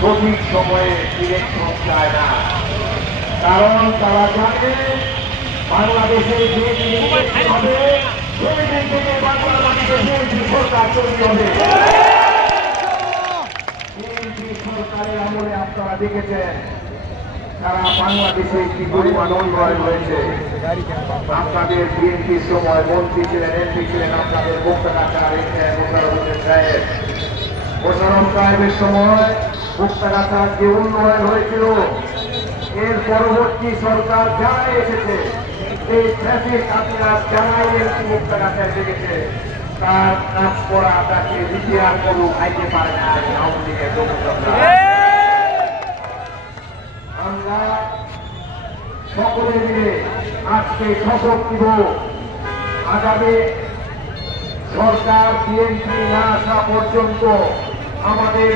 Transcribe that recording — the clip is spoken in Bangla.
সঠিক সময়ে ইলেকশন চায় না, কারণ তারা জানে বাংলাদেশে যে ইলেকশন হবে সেই দিন থেকে বাংলার মাটিতে বিএনপি সরকার তৈরি হবে। বিএনপি সরকারের আমলে আপনারা দেখেছেন সারা বাংলাদেশে কি পরিমাণ উন্নয়ন হয়েছে। আপনাদের বিএনপির সময় মন্ত্রী ছিলেন, এমপি ছিলেন, আপনাদের মুক্তাগাছা রেখেছেন মোশাররফ সাহেব। মোশাররফ সাহেবের সময় মুক্তাগাছার যে উন্নয়ন হয়েছিল, এর পরবর্তী সরকার যারাই এসেছে এই ট্রাফিক আপনারা যারাই এমপি মুক্তাগাছায় দেখেছে তার কাজ করা তাকে দিতে আর কোনো আইতে পারে না আওয়ামী লীগের লোকজনরা। আমরা সকলে মিলে আজকে শপথ নিব আগামী সরকার বিএনপি না আসা পর্যন্ত আমাদের